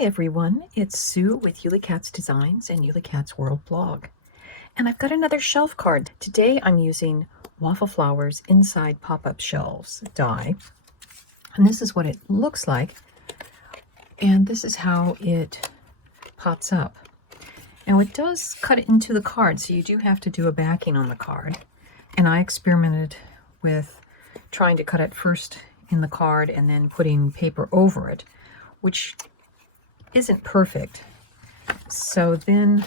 everyone, it's Sue with Ully Cat's Designs and Ully Cat's World blog. And I've got another shelf card. Today I'm using Waffle Flower's Inside Pop-Up Shelves die. And this is what it looks like. And this is how it pops up. Now it does cut it into the card, so you do have to do a backing on the card. And I experimented with trying to cut it first in the card and then putting paper over it, which isn't perfect. So then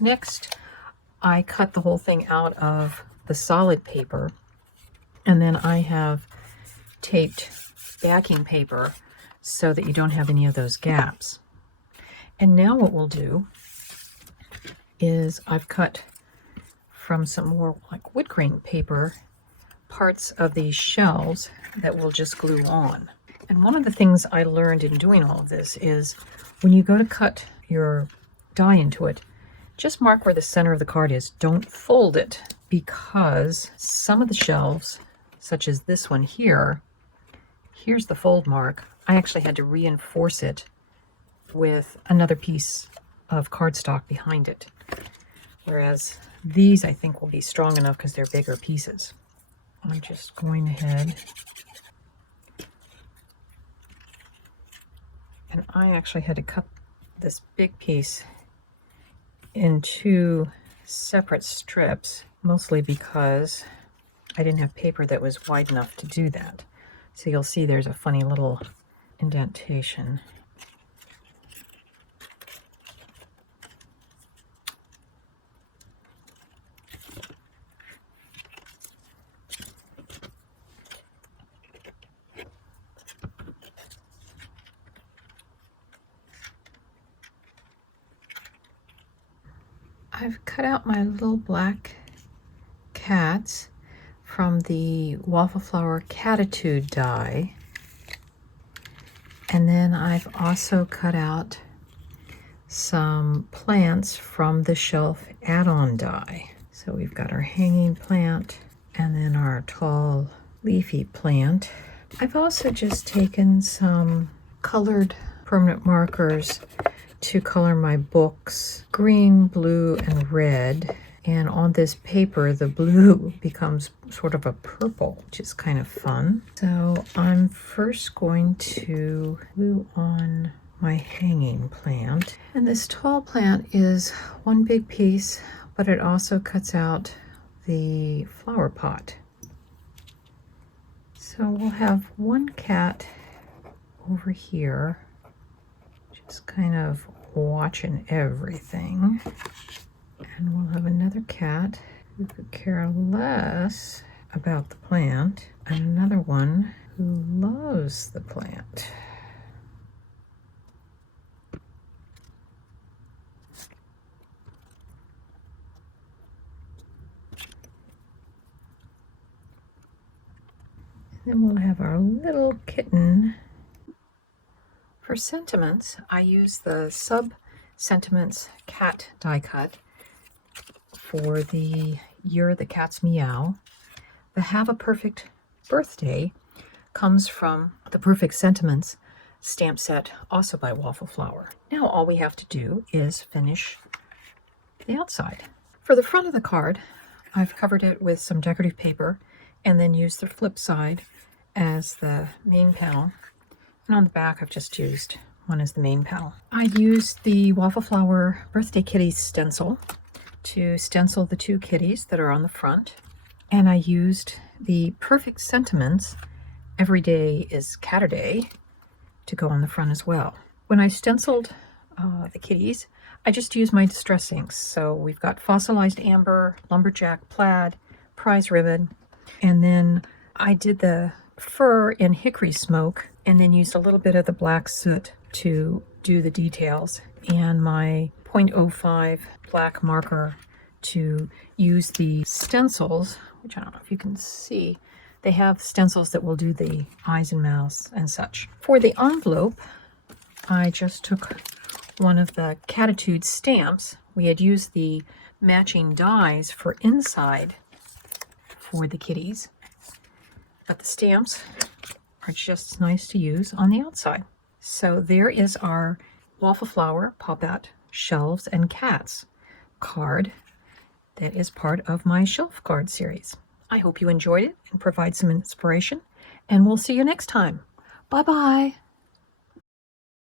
next I cut the whole thing out of the solid paper, and then I have taped backing paper so that you don't have any of those gaps. And now what we'll do is I've cut from some more like wood grain paper parts of these shelves that we'll just glue on. And one of the things I learned in doing all of this is when you go to cut your die into it, just mark where the center of the card is. Don't fold it, because some of the shelves, such as this one here, here's the fold mark. I actually had to reinforce it with another piece of cardstock behind it. Whereas these I think will be strong enough because they're bigger pieces. I'm just going ahead. And I actually had to cut this big piece in two separate strips, mostly because I didn't have paper that was wide enough to do that. So you'll see there's a funny little indentation. I've cut out my little black cats from the Waffle Flower Catitude die. And then I've also cut out some plants from the shelf add-on die. So we've got our hanging plant and then our tall leafy plant. I've also just taken some colored permanent markers to color my books green, blue, and red. And on this paper, the blue becomes sort of a purple, which is kind of fun. So I'm first going to glue on my hanging plant. And this tall plant is one big piece, but it also cuts out the flower pot. So we'll have one cat over here, just kind of watching everything. And we'll have another cat who could care less about the plant, and another one who loves the plant. And then we'll have our little kitten. For sentiments, I use the Sub Sentiments cat die cut for the year the cats meow. The Have a Perfect Birthday comes from the Perfect Sentiments stamp set, also by Waffle Flower. Now all we have to do is finish the outside. For the front of the card, I've covered it with some decorative paper and then used the flip side as the main panel. And on the back, I've just used one as the main panel. I used the Waffle Flower Birthday Kitties stencil to stencil the two kitties that are on the front. And I used the Perfect Sentiments Every Day is Catterday to go on the front as well. When I stenciled the kitties, I just used my distress inks. So we've got Fossilized Amber, Lumberjack Plaid, Prize Ribbon, and then I did the fur in Hickory Smoke, and then used a little bit of the black soot to do the details, and my 0.05 black marker to use the stencils, which I don't know if you can see. They have stencils that will do the eyes and mouths and such. For the envelope, I just took one of the Catitude stamps. We had used the matching dies for inside for the kitties, but the stamps are just nice to use on the outside. So there is our Waffle Flower pop-out shelves and cats card that is part of my shelf card series. I hope you enjoyed it and provide some inspiration, and we'll see you next time. Bye-bye.